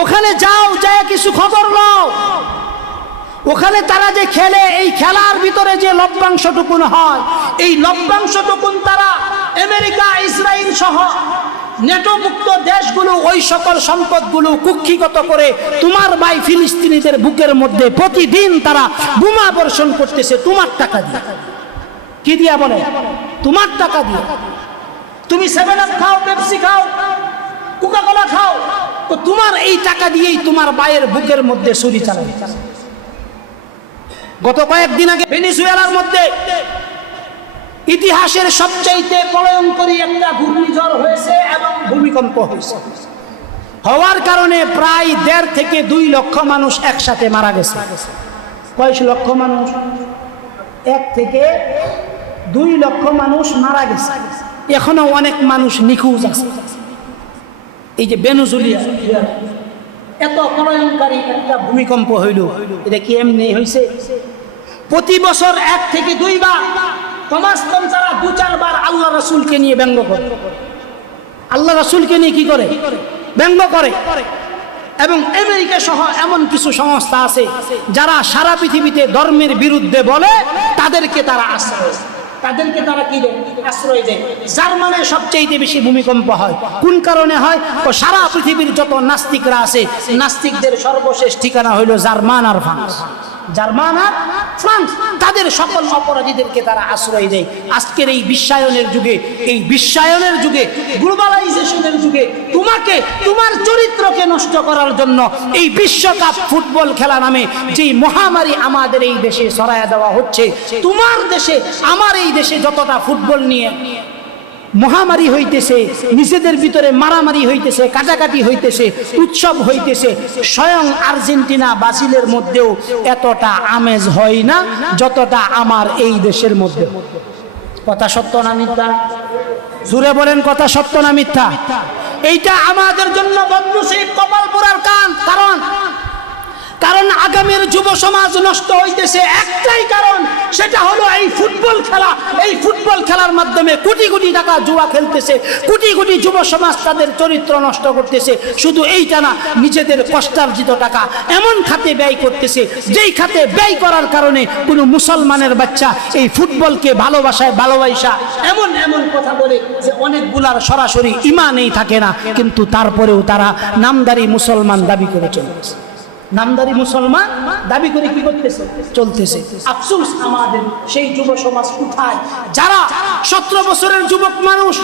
ওখানে যাও, যায় কিছু খবর নাও। ওখানে তারা যে খেলে, এই খেলার ভিতরে যে লভ্যাংশটুকুন হয়, এই লভ্যাংশটুকুন তারা আমেরিকা, ইসরায়েল সহ নেটোমুক্ত দেশগুলো ওই সকল সম্পদগুলো কুক্ষিগত করে তোমার ভাই ফিলিস্তিনিদের বুকের মধ্যে প্রতিদিন তারা বোমা বর্ষণ করতেছে তোমার টাকা দিয়ে। কি দিয়া বলে? তোমার টাকা দিয়ে। তুমি 7 আপ খাও, পেপসি খাও, কোকা কোলা খাও, তো তোমার এই টাকা দিয়েই তোমার ভাইয়ের বুকের মধ্যে ছুরি চালাবে। গত কয়েকদিন আগে ভেনেজুয়েলার মধ্যে ইতিহাসের সবচাইতে ভয়ঙ্করী একটা ঘূর্ণিঝড় হয়েছে এবং ভূমিকম্প হয়েছে। হওয়ার কারণে প্রায় 1.5 থেকে 2 লক্ষ মানুষ একসাথে মারা গেছে। কয় লক্ষ মানুষ? 1 থেকে 2 লক্ষ মানুষ মারা গেছে। এখনো অনেক মানুষ নিখোঁজ আছে। এই যে ভেনেজুয়েলা এত ভয়ঙ্করী একটা ভূমিকম্প হইল, এটা কি এমনি হয়েছে? প্রতি বছর 1 থেকে 2 বার, কমাস-কম তারা 2-4 বার আল্লাহ রাসূলকে নিয়ে ব্যঙ্গ করে। আল্লাহ রাসূলকে নিয়ে কি করে? ব্যঙ্গ করে। এবং আমেরিকা সহ এমন কিছু সংস্থা আছে যারা সারা পৃথিবীতে ধর্মের বিরুদ্ধে বলে, তাদেরকে তারা আশ্রয়, তাদেরকে তারা কি দেয়? আশ্রয় দেয়। জার্মানে সবচেয়ে বেশি ভূমিকম্প হয়। কোন কারণে হয়? তো সারা পৃথিবীর যত নাস্তিকরা আছে, নাস্তিকদের সর্বশেষ ঠিকানা হইল জার্মান আর ফ্রান্স। জার্মান আর ফ্রান্স, তাদের সকল অপরাধীদেরকে তারা আশ্রয় দেয়। আজকের এই বিশ্বায়নের যুগে, এই বিশ্বায়নের যুগে, গ্লোবালাইজেশনের যুগে তোমাকে, তোমার চরিত্রকে নষ্ট করার জন্য এই বিশ্বকাপ ফুটবল খেলা নামে যেই মহামারী আমাদের এই দেশে ছড়ায়া দেওয়া হচ্ছে, তোমার দেশে, আমার এই দেশে যতটা ফুটবল নিয়ে মহামারী হইতেছে, নিজেদের ভিতরে মারামারি হইতেছে, কাটাকাটি হইতেছে, উৎসব হইতেছে, স্বয়ং আর্জেন্টিনা, ব্রাজিলের মধ্যেও এতটা আমেজ হয় না যতটা আমার এই দেশের মধ্যে। কথা সত্য না মিথ্যা? জুড়ে বলেন, কথা সত্য না মিথ্যা? এইটা আমাদের জন্য বদনসিব, কপাল পোড়ার কারণ আগামীর যুব সমাজ নষ্ট হইতেছে একটাই কারণ, সেটা হলো এই ফুটবল খেলা। এই ফুটবল খেলার মাধ্যমে কোটি কোটি টাকা জুয়া খেলতেছে, কোটি কোটি যুব সমাজ তাদের চরিত্র নষ্ট করতেছে। শুধু এইটা না, নিজেদের কষ্টার্জিত টাকা এমন খাতে ব্যয় করতেছে, যেই খাতে ব্যয় করার কারণে কোনো মুসলমানের বাচ্চা এই ফুটবলকে ভালোবাসায় এমন এমন কথা বলে যে অনেকগুলার সরাসরি ঈমানই থাকে না, কিন্তু তারপরেও তারা নামদারি মুসলমান দাবি করে চলতেছে। নামদারি মুসলমান দাবি করে কি করতেছে? চলতেছে। আফসোস আমাদের সেই যুব সমাজ কোথায়, যারা 17 বছরের যুবক মানুষ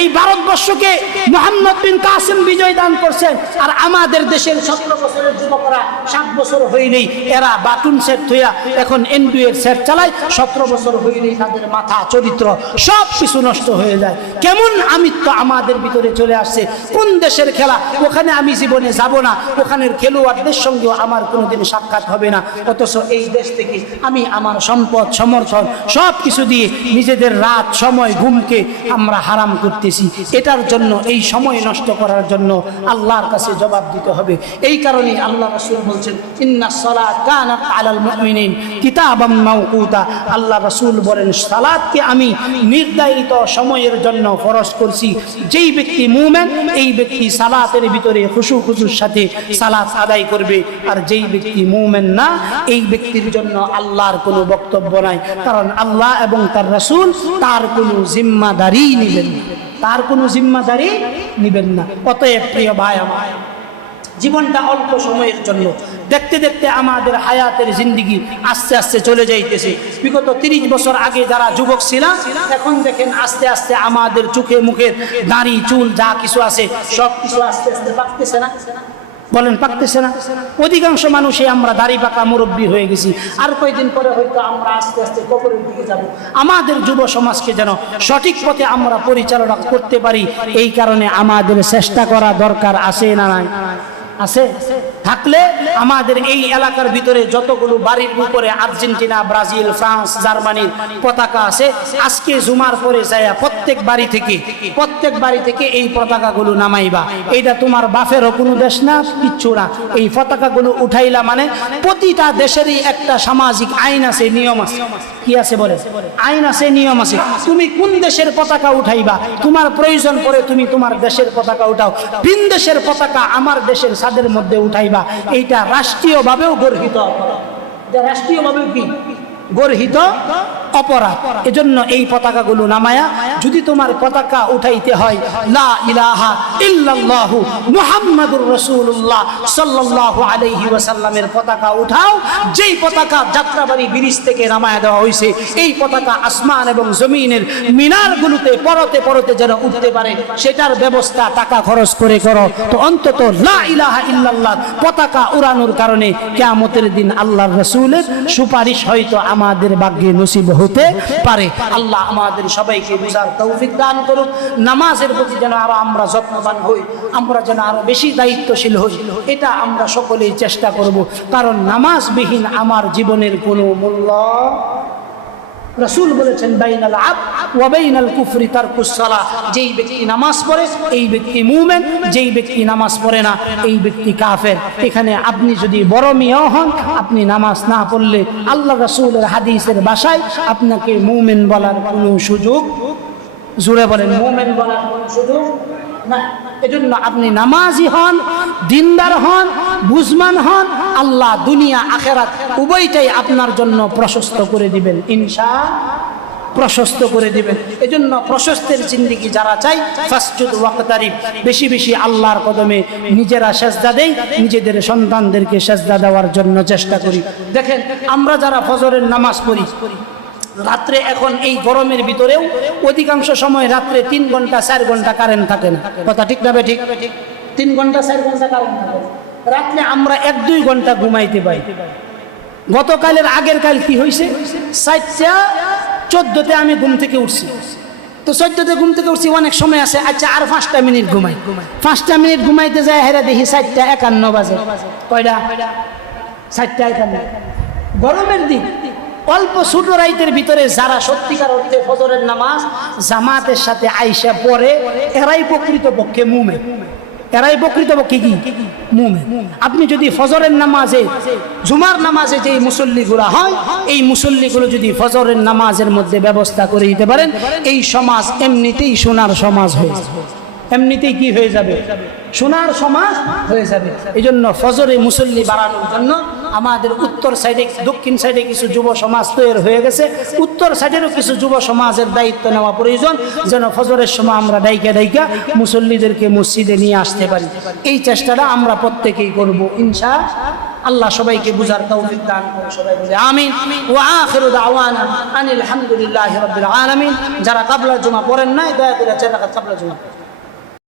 এই ভারতবর্ষকে মুহাম্মদ বিন কাসিম বিজয় দান করছেন, আর আমাদের দেশের 17 বছরের যুবকরা 7 বছর হইলেই এরা বাটুন সেট হইয়া এখন এনডুয়ের সেট চালায়। 17 বছর হইলেই তাদের মাথা, চরিত্র সব কিছু নষ্ট হয়ে যায়। কেমন আমিত্ব আমাদের ভিতরে চলে আসছে। কোন দেশের খেলা, ওখানে আমি জীবনে যাব না, ওখানের খেলোয়াড়দের সঙ্গেও আমার কোনোদিন সাক্ষাৎ হবে না, অথচ এই দেশ থেকে আমি আমার সম্পদ, সমর্থন সব কিছু দিয়ে নিজেদের রাত, সময়, ঘুমকে আমরা হারাম করতে। এটার জন্য, এই সময় নষ্ট করার জন্য আল্লাহর কাছে জবাব দিতে হবে। এই কারণে আল্লাহ রাসূল বলছেন, ইন্নাস সালাত কানাত আলাল মুমিনিন কিতাবাম মাওকুতা। আল্লাহ রাসূল বলেন, সালাতকে আমি নির্ধারিত সময়ের জন্য ফরজ করছি। যেই ব্যক্তি মুমিন, এই ব্যক্তি সালাতের ভিতরে খুশুর সাথে সালাত আদায় করবে, আর যেই ব্যক্তি মুমিন না, এই ব্যক্তির জন্য আল্লাহর কোনো বক্তব্য নাই। কারণ আল্লাহ এবং তার রাসূল তার কোনো জিম্মাদারি নেবেন না, তার কোনো জিম্মাদারি নেবেন না। অতএব প্রিয় ভাই আমার, জীবনটা অল্প সময়ের জন্য, দেখতে দেখতে আমাদের হায়াতের জিন্দিগি আস্তে আস্তে চলে যাইতেছে। বিগত 30 বছর আগে যারা যুবক ছিলাম, এখন দেখেন আস্তে আস্তে আমাদের চোখে মুখের দাড়ি, চুল যা কিছু আছে সব কিছু আস্তে আস্তে পাকতেছে না? বলেন, পাকতেছে না? অধিকাংশ মানুষই আমরা দাড়ি পাকা মুরব্বী হয়ে গেছি। আর কয়েকদিন পরে হয়তো আমরা আস্তে আস্তে কবরের দিকে যাব। আমাদের যুব সমাজকে যেন সঠিক পথে আমরা পরিচালনা করতে পারি, এই কারণে আমাদের চেষ্টা করা দরকার আছে না নাই? আছে। থাকলে আমাদের এই এলাকার ভিতরে যতগুলো বাড়ির উপরে আর্জেন্টিনা, ব্রাজিল, ফ্রান্স, জার্মানির পতাকা আছে, আজকে জুমার পরে যায় প্রত্যেক বাড়ি থেকে এই পতাকাগুলো নামাইবা। এইটা তোমার বাপেরও কোনো দেশ না, কিচ্ছু না। এই পতাকাগুলো উঠাইলা মানে প্রতিটা দেশেরই একটা সামাজিক আইন আছে, নিয়ম আছে। কি আছে বলে? আইন আছে, নিয়ম আছে। তুমি কোন দেশের পতাকা উঠাইবা, তোমার প্রয়োজন পড়ে তুমি তোমার দেশের পতাকা উঠাও। ভিন দেশের পতাকা আমার দেশের ছাদের মধ্যে উঠাইবা, এইটা রাষ্ট্রীয়ভাবেও গর্হিত অপরাধ। এটা রাষ্ট্রীয়ভাবেও কি গর্হিত অপরাধ। এজন্য এই পতাকাগুলো নামায়া যদি তোমার পতাকা উঠাইতে হয় লা ইলাহা ইল্লাল্লাহু মুহাম্মাদুর রাসূলুল্লাহ সাল্লাল্লাহু আলাইহি ওয়াসাল্লামের পতাকা উঠাও। যেই পতাকা যাত্রাবাড়ি ব্রিজ থেকে নামায়া দেওয়া হয়েছে, এই পতাকা আসমান এবং জমিনের মিনারগুলোতে পরতে পরতে যেন উঠতে পারে, সেটার ব্যবস্থা টাকা খরচ করে করো। তো অন্তত লা ইলাহা ইল্লাল্লাহ পতাকা উড়ানোর কারণে কিয়ামতের দিন আল্লাহর রাসূলের সুপারিশ হয়তো আমাদের ভাগ্যে নসিব হতে পারে। আল্লাহ আমাদের সবাইকে বুঝার তৌফিক দান করুন। নামাজের প্রতি যেন আরো আমরা যত্নবান হই, আমরা যেন আরো বেশি দায়িত্বশীল হই, এটা আমরা সকলেই চেষ্টা করব। কারণ নামাজবিহীন আমার জীবনের কোনো মূল্য। রাসূল বলেছেন বাইনাল আবদ ওয়া বাইনাল কুফরি তারকুস সালাহ, যেই ব্যক্তি নামাজ পড়ে এই ব্যক্তি মুমিন, যেই ব্যক্তি নামাজ পড়ে না এই ব্যক্তি কাফের। এখানে আপনি যদি বড় মিয়াও হন, আপনি নামাজ না পড়লে আল্লাহ রাসূলের হাদিসের ভাষায় আপনাকে মুমিন বলার কোনো সুযোগ, জোরে বলেন, মুমিন বলার কোনো সুযোগ না। এজন্য আপনি নামাজি হন, দিনদার হন, বুঝমান হন, আল্লাহ দুনিয়া আখেরাত উভয়টাই আপনার জন্য প্রশস্ত করে দিবেন, ইনশাআল্লাহ প্রশস্ত করে দিবেন। এজন্য প্রশস্তের জিন্দেগি যারা চাই, ফাসজুদ ওয়াকতারিব, বেশি বেশি আল্লাহর কদমে নিজেরা সেজদা দেই, নিজেদের সন্তানদেরকে সেজদা দেওয়ার জন্য চেষ্টা করি। দেখেন আমরা যারা ফজরের নামাজ পড়ি রাত্রে, এখন এই গরমের ভিতরেও অধিকাংশ সময় রাত্রে 3 ঘন্টা 4 ঘন্টা কারেন্ট থাকে না, কথা ঠিক না ঠিক? 3 ঘন্টা 4 ঘন্টা কারেন্ট থাকে, রাত্রে আমরা 1-2 ঘন্টা ঘুমাইতে পাই। গতকালের আগের কাল কি হয়েছে, 4:14 আমি ঘুম থেকে উঠছি, তো 14 ঘুম থেকে উঠছি, অনেক সময় আছে আচ্ছা আর 5টা মিনিট ঘুমাই, 5টা মিনিট ঘুমাইতে যায় হেরা দেখি 4:51 বাজে। কয়টা? 4:51। গরমের দিন অল্প ছোট রাইতের ভিতরে যারা সত্যিকার অর্থে ফজরের নামাজ জামাতের সাথে আইসা পড়ে, এরাই প্রকৃতপক্ষে মুমিন, এরাই প্রকৃতপক্ষে কি মুমিন। আপনি যদি ফজরের নামাজে, জুমার নামাজে যে মুসল্লিগুলো হয়, এই মুসল্লিগুলো যদি ফজরের নামাজের মধ্যে ব্যবস্থা করে দিতে পারেন, এই সমাজ এমনিতেই সোনার সমাজ হয়ে যাবে, এমনিতেই কি হয়ে যাবে, সোনার সমাজ হয়ে যাবে। এই জন্য ফজরে মুসল্লি বাড়ানোর জন্য আমাদের উত্তর সাইডে, দক্ষিণ সাইডে কিছু যুব সমাজ তৈরি হয়ে গেছে, উত্তর সাইডেরও কিছু যুব সমাজের দায়িত্ব নেওয়া প্রয়োজন, যেন ফজরের সময় আমরা ডাইকা মুসল্লিদেরকে মসজিদে নিয়ে আসতে পারি। এই চেষ্টাটা আমরা প্রত্যেকেই করব ইনশাআল্লাহ। আল্লাহ সবাইকে বুঝার তৌফিক দান করে, সবাই বলে আমিন। ওয়া আখিরু দাওয়ানা আনিল হামদুলিল্লাহি রাব্বিল আলামিন। যারা কাবলা জুমা পড়েন নাই দয়া করে 4 রাকাত কাবলা জুমা